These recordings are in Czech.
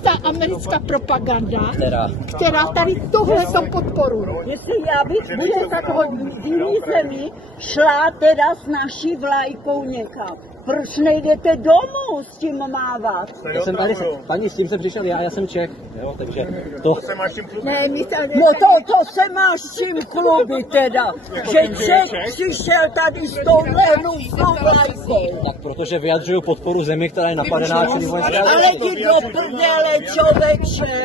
Ta americká propaganda, která tady tohleto podporuje. Jestli já bych bude tak hodný z jiný zemi, šla teda s naší vlajkou někam. Proč nejdete domů s tím mávat? Já jsem tady, paní, s tím jsem přišel já jsem Čech, jo, takže to... Ne, my tady... No to se máš s čím chlubit teda, že Čech přišel tady s touhle hnusnou vlajkou. Tak protože vyjadřuju podporu zemi, která je napadená celý vojenské. Ale ti do prdele, člověče.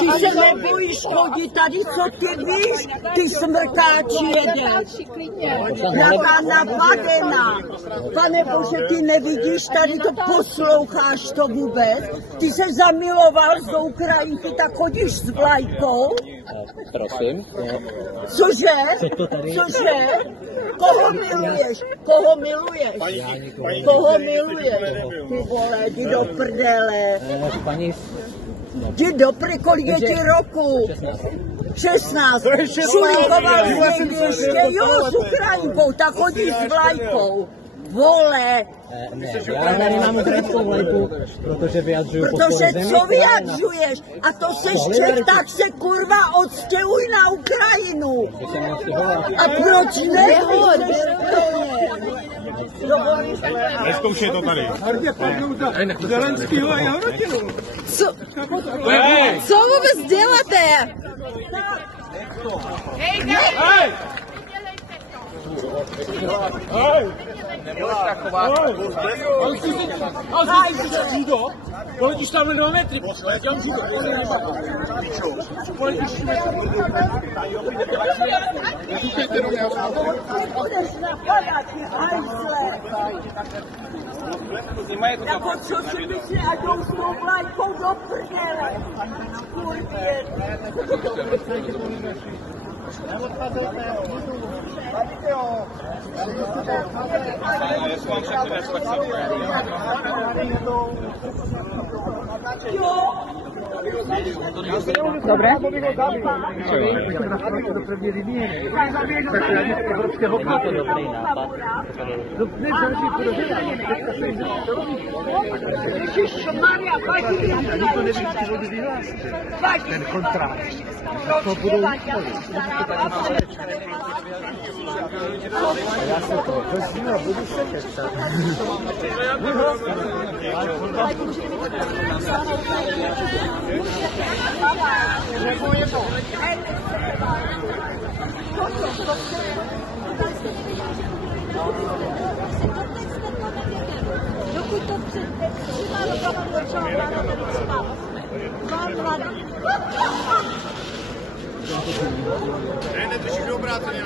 Ty se nebojíš chodit tady, co ty víš, ty smrkáči jeden. Jaká napadená. Pane Bože, ty nevidíš, tady to posloucháš to vůbec? Ty se zamiloval do Ukrajinky, tak chodíš s vlajkou? Prosím. Cože? Cože? Koho miluješ? Koho miluješ? Koho miluješ? Ty vole, jdi do prdele. Paní... Jdi do prdele, kolik je ti roku? 16. Šulikoval někdy ještě, jo, s Ukrajinkou, tak chodí s vlajkou. Vole! Ne, já nemám ukrajinskou vlajku, protože vyjadřuju podporu zemi. Protože co vyjadřuješ? A to seš Čech, tak se kurva odstěhuj na Ukrajinu. A proč nehodíš? Neskoušej to tady. Zelenskýho a jeho rodinu. Co vůbec děláte? Hej! Nemůžeš tak chovat. Ale jsi judo? Poletíš tam 2 metry. Já dělám judo. Poletíš 2 metry. Nebudeš napadat, ty hajzle. Jako co si myslí, a jdou s tou vlajkou do prdele. Kurvě. Dobré? Do první linie. Evropské hodnoty. To dobrý nápad. Ani to nevíš, ty vody vyhlásit. Ten kontrakt. To budou já se to vezmu a budu sedět. Dokud to Ne, nedržíš do obráceně.